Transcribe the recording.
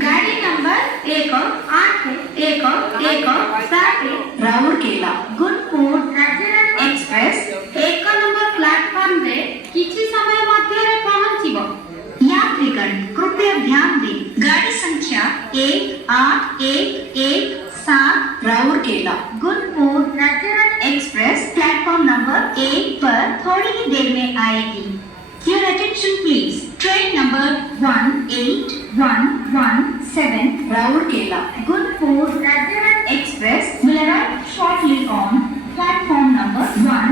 गाड़ी number 18117 Rourkela Gunupur Rajyarani express 1 number platform रे किछि समय मध्य रे पहुंचिबो। यात्रीगण कृपया ध्यान दें, गाड़ी संख्या 18117 Rourkela Gunupur Rajyarani express platform number 1 पर थोड़ी ही देर में आएगी। Your attention please. Train number 18117 Rourkela Gunpur Rajarani Express will arrive shortly on platform number 1